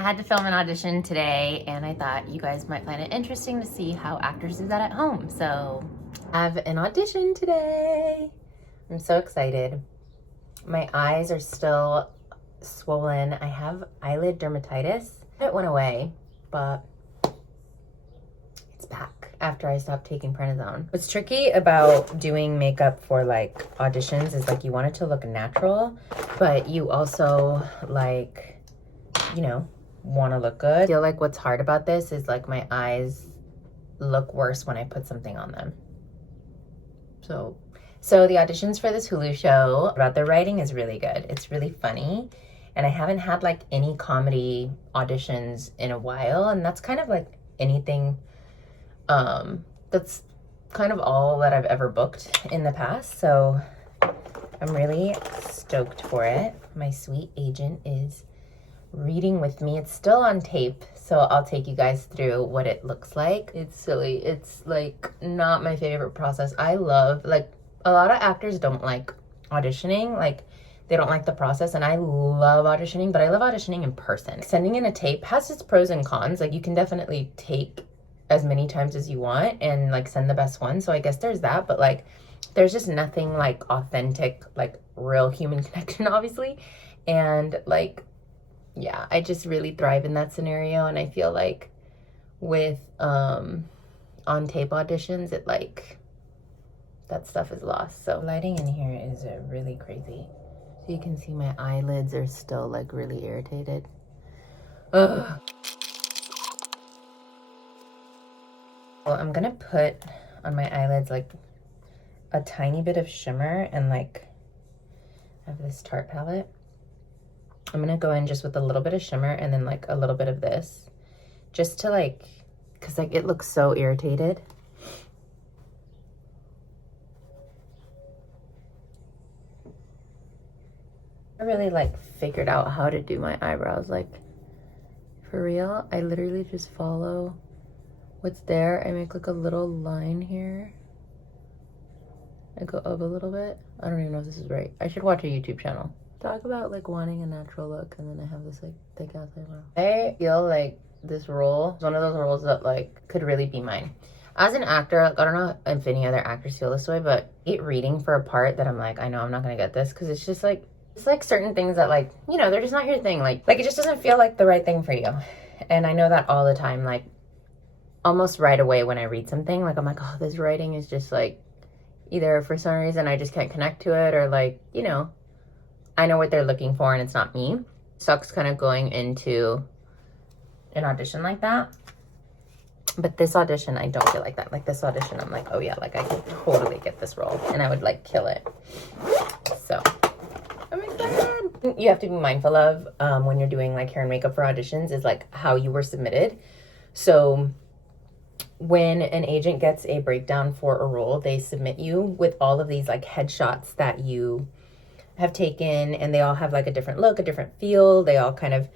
I had to film an audition today and I thought you guys might find it interesting to see how actors do that at home. So I have an audition today. I'm so excited. My eyes are still swollen. I have eyelid dermatitis. It went away, but it's back after I stopped taking prednisone. What's tricky about doing makeup for like auditions is like you want it to look natural, but you also like, you know, want to look good. I feel like what's hard about this is like my eyes look worse when I put something on them. So the auditions for this Hulu show, about the writing is really good. It's really funny. And I haven't had like any comedy auditions in a while. And that's kind of like anything, that's kind of all that I've ever booked in the past. So I'm really stoked for it. My sweet agent is reading with me. It's still on tape, so I'll take you guys through what it looks like. It's silly. It's like not my favorite process. I love, like, a lot of actors don't like auditioning, like they don't like the process, and I love auditioning, but I love auditioning in person. Sending in a tape has its pros and cons. Like you can definitely take as many times as you want and like send the best one, so I guess there's that, but like there's just nothing like authentic, like real human connection, obviously. And like, yeah, I just really thrive in that scenario. And I feel like with on tape auditions, it like that stuff is lost. So lighting in here is really crazy. So you can see my eyelids are still like really irritated. Ugh. Well, I'm gonna put on my eyelids like a tiny bit of shimmer, and like I have this Tarte palette. I'm gonna go in just with a little bit of shimmer and then like a little bit of this, just to like, cause like it looks so irritated. I really like figured out how to do my eyebrows, like for real. I literally just follow what's there. I make like a little line here. I go up a little bit. I don't even know if this is right. I should watch a YouTube channel. Talk about like wanting a natural look, and then I have this like thick ass eyebrow. I feel like this role is one of those roles that like could really be mine. As an actor, like, I don't know if any other actors feel this way, but reading for a part that I'm like, I know I'm not gonna get this, because it's just like, it's like certain things that like, you know, they're just not your thing. Like it just doesn't feel like the right thing for you. And I know that all the time, like almost right away when I read something, like I'm like, oh, this writing is just like, either for some reason I just can't connect to it, or like, you know, I know what they're looking for and it's not me. Sucks kind of going into an audition like that. But this audition, I don't feel like that. Like this audition, I'm like, oh yeah, like I could totally get this role and I would like kill it. So I'm excited. You have to be mindful of when you're doing like hair and makeup for auditions is like how you were submitted. So when an agent gets a breakdown for a role, they submit you with all of these like headshots that you have taken, and they all have like a different look, a different feel. They all kind of,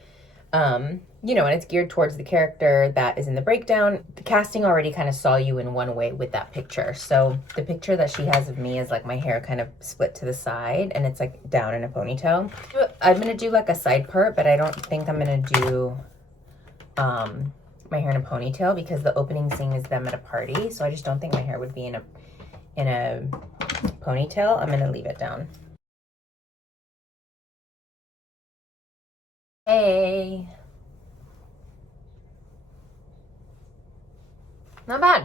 you know, and it's geared towards the character that is in the breakdown. The casting already kind of saw you in one way with that picture. So the picture that she has of me is like my hair kind of split to the side and it's like down in a ponytail. I'm going to do like a side part, but I don't think I'm going to do, my hair in a ponytail, because the opening scene is them at a party. So I just don't think my hair would be in a ponytail. I'm going to leave it down. Hey. Not bad.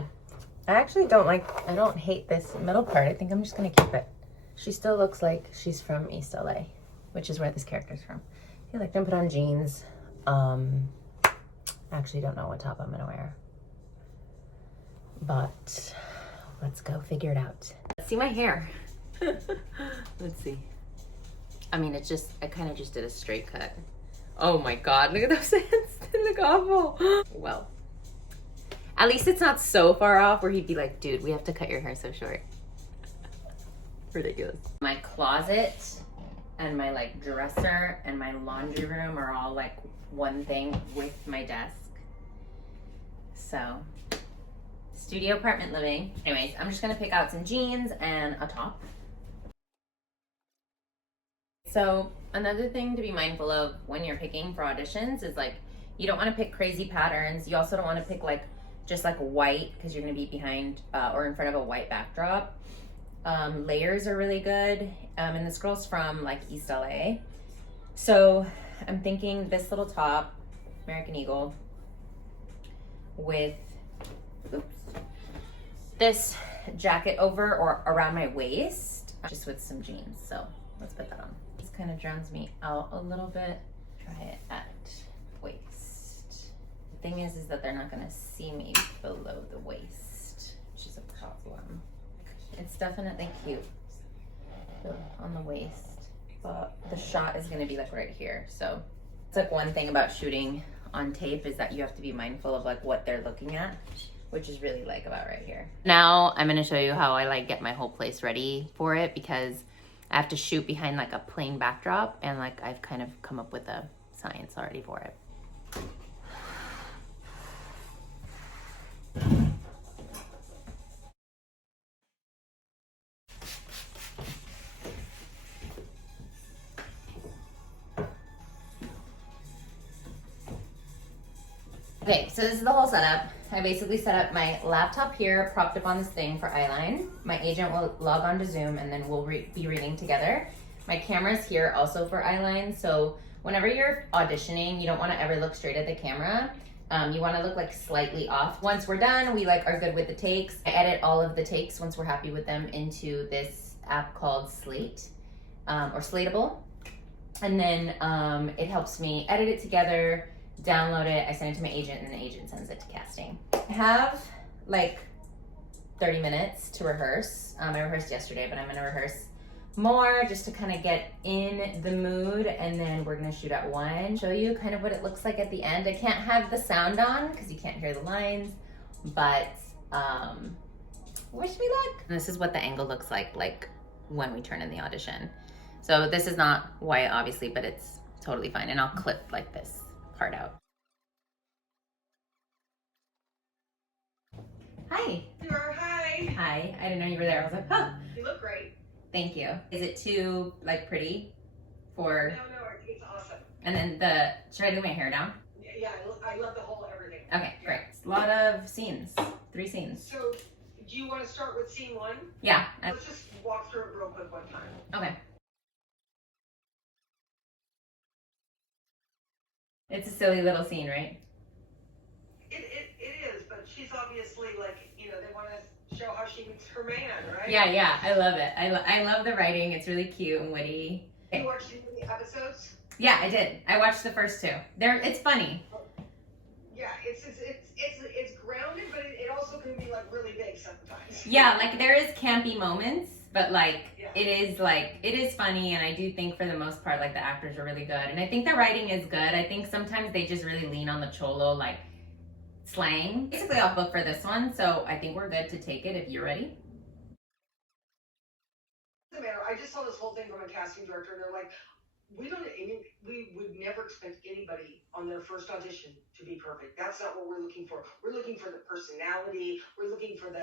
I actually I don't hate this middle part. I think I'm just gonna keep it. She still looks like she's from East LA, which is where this character's from. I feel like I'm put on jeans. I actually don't know what top I'm gonna wear. But let's go figure it out. Let's see my hair. Let's see. I mean, I kind of just did a straight cut. Oh my God, look at those ends. They look awful. Well, at least it's not so far off where he'd be like, dude, we have to cut your hair so short. Ridiculous. My closet and my like dresser and my laundry room are all like one thing with my desk. So, studio apartment living. Anyways, I'm just gonna pick out some jeans and a top. So another thing to be mindful of when you're picking for auditions is like, You don't want to pick crazy patterns. You also don't want to pick like just like white because you're going to be behind or in front of a white backdrop. Layers are really good. And this girl's from like East LA. So I'm thinking this little top, American Eagle, with this jacket over or around my waist, just with some jeans. So let's put that on. This kind of drowns me out a little bit. Try it at waist. The thing is that they're not gonna see me below the waist, which is a problem. It's definitely cute on the waist, but the shot is gonna be like right here. So it's like one thing about shooting on tape is that you have to be mindful of like what they're looking at, which is really like about right here. Now I'm gonna show you how I like get my whole place ready for it, because I have to shoot behind like a plain backdrop, and like I've kind of come up with a science already for it. Okay, so this is the whole setup. I basically set up my laptop here, propped up on this thing for eyeline. My agent will log on to Zoom, and then we'll be reading together. My camera's here also for eyeline, so whenever you're auditioning, you don't want to ever look straight at the camera. You want to look like slightly off. Once we're done, we like are good with the takes. I edit all of the takes once we're happy with them into this app called Slate, or Slateable. And then it helps me edit it together, download it, I send it to my agent, and the agent sends it to casting. I have like 30 minutes to rehearse. I rehearsed yesterday, but I'm gonna rehearse more just to kind of get in the mood, and then we're gonna shoot at 1. Show you kind of what it looks like at the end. I can't have the sound on because you can't hear the lines, but wish me luck. And this is what the angle looks like when we turn in the audition. So this is not white, obviously, but it's totally fine, and I'll clip like this part out. Hi. You are, hi. Hi. I didn't know you were there. I was like, huh. You look great. Thank you. Is it too like pretty for? No, I think it's awesome. And then should I do my hair down? Yeah, I love the whole everything. Okay, great. A lot of scenes. 3 scenes. So, do you want to start with scene 1? Yeah. Let's just walk through it real quick one time. Okay. It's a silly little scene, right? It is, but she's obviously like, they want to show how she meets her man, right? Yeah, I love it. I love the writing. It's really cute and witty. You watched the episodes? Yeah, I did. I watched the first 2. It's funny. Yeah, it's grounded, but it also can be like really big sometimes. Yeah, like there is campy moments, but like it is funny, and I do think for the most part like the actors are really good, and I think the writing is good. I think sometimes they just really lean on the cholo like slang. Basically, I'll book for this one, so I think we're good to take it if you're ready. Doesn't matter. I just saw this whole thing from a casting director, and they're like, we would never expect anybody on their first audition to be perfect. That's not what we're looking for. We're looking for the personality. We're looking for the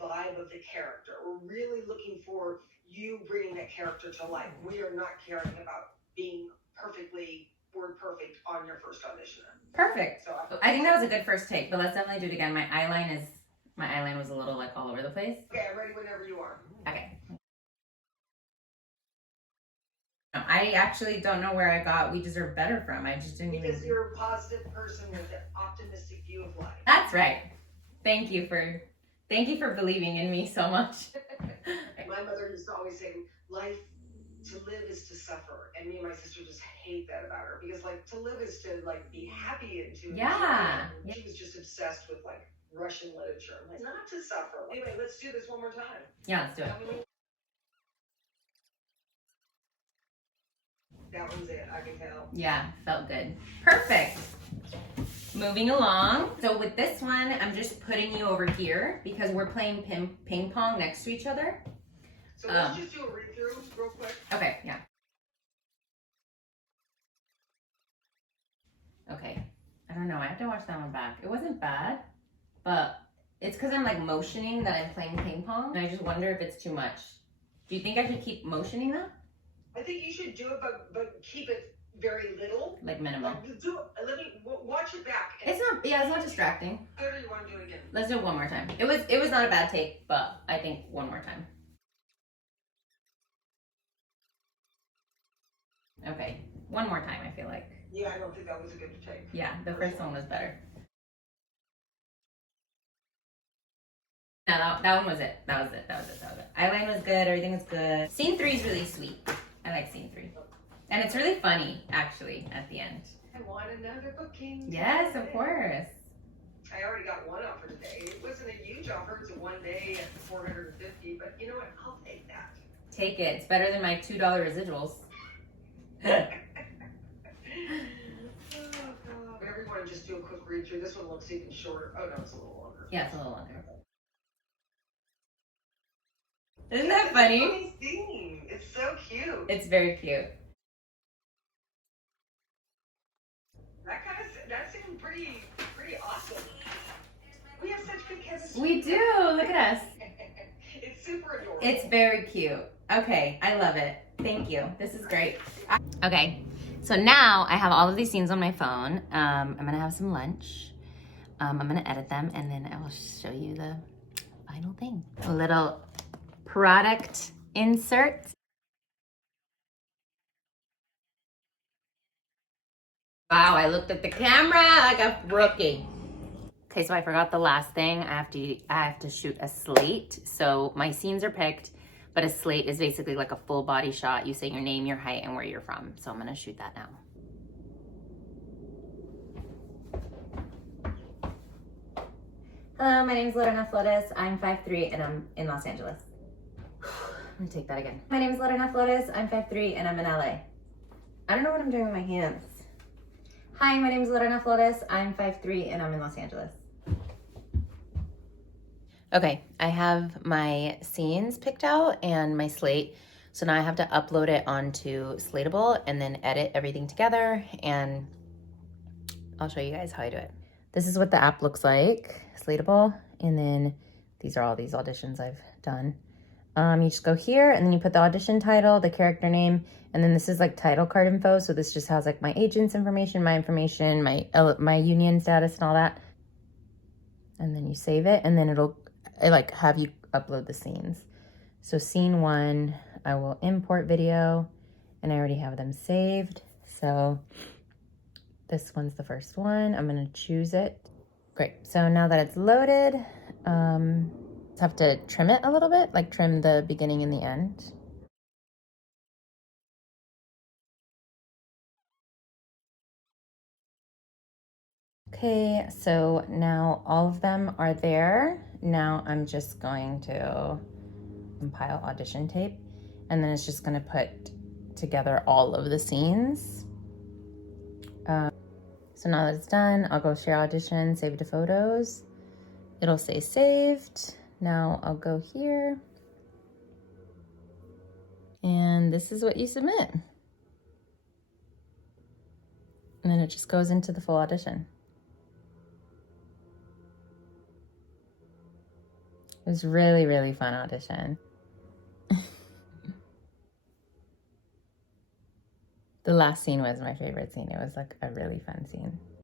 vibe of the character. We're really looking for you bringing that character to life. We are not caring about being perfectly word perfect on your first audition. Perfect. So I think that was a good first take, but let's definitely do it again. My eyeline was a little like all over the place. Okay, I'm ready whenever you are. Okay. I actually don't know where I got "We Deserve Better" from. I just didn't Because you're a positive person with an optimistic view of life. That's right. Thank you for believing in me so much. My mother used to always say, life to live is to suffer, and me and my sister just hate that about her, because like to live is to like be happy and to She was just obsessed with like Russian literature. I'm like, not to suffer. Anyway, let's do this one more time. Yeah, let's do it. That one's it, I can tell. Yeah, felt good. Perfect. Moving along. So with this one, I'm just putting you over here because we're playing ping pong next to each other. So let's just do a read through real quick. Okay, yeah. Okay. I don't know. I have to watch that one back. It wasn't bad, but it's because I'm like motioning that I'm playing ping pong, and I just wonder if it's too much. Do you think I should keep motioning that? I think you should do it, but keep it very little. Like minimal. Let me watch it back. It's not distracting. Good, or you want to do it again? Let's do it one more time. It was not a bad take, but I think one more time. Okay, one more time, I feel like. Yeah, I don't think that was a good take. Yeah, the first one was better. No, that one was it. That was it. Eyeline was good. Everything was good. Scene 3 is really sweet. I like scene 3. And it's really funny, actually, at the end. I want another booking. Yes, of course. I already got one offer today. It wasn't a huge offer. It's a 1 day at 450, but you know what? I'll take that. Take it. It's better than my $2 residuals. Oh, God. But everyone just do a quick read through. This one looks even shorter. Oh, no, it's a little longer. Yeah, it's a little longer. Isn't that funny? It's so cute. It's very cute. That seemed pretty awesome. We have such good chemistry. We do. Look at us. It's super adorable. It's very cute. Okay, I love it. Thank you. This is great. Okay, so now I have all of these scenes on my phone. I'm gonna have some lunch. I'm gonna edit them, and then I will show you the final thing. A little product insert. Wow, I looked at the camera like a rookie. Okay, so I forgot the last thing. I have to shoot a slate. So my scenes are picked, but a slate is basically like a full body shot. You say your name, your height, and where you're from. So I'm gonna shoot that now. Hello, my name is Lorena Flores. I'm 5'3" and I'm in Los Angeles. I'm gonna take that again. My name is Lorena Flores. I'm 5'3" and I'm in LA. I don't know what I'm doing with my hands. Hi, my name is Lorena Flores. I'm 5'3" and I'm in Los Angeles. Okay, I have my scenes picked out and my slate. So now I have to upload it onto Slateable and then edit everything together, and I'll show you guys how I do it. This is what the app looks like, Slateable, and then these are all these auditions I've done. You just go here and then you put the audition title, the character name, and then this is like title card info. So this just has like my agent's information, my union status and all that. And then you save it, and then it'll like have you upload the scenes. So scene 1, I will import video, and I already have them saved. So this one's the first one. I'm gonna choose it. Great, so now that it's loaded, just have to trim it a little bit, like trim the beginning and the end. Okay, so now all of them are there. Now I'm just going to compile audition tape, and then it's just gonna put together all of the scenes. So now that it's done, I'll go share audition, save to photos. It'll say saved. Now I'll go here. And this is what you submit. And then it just goes into the full audition. It was really, really fun audition. The last scene was my favorite scene. It was like a really fun scene.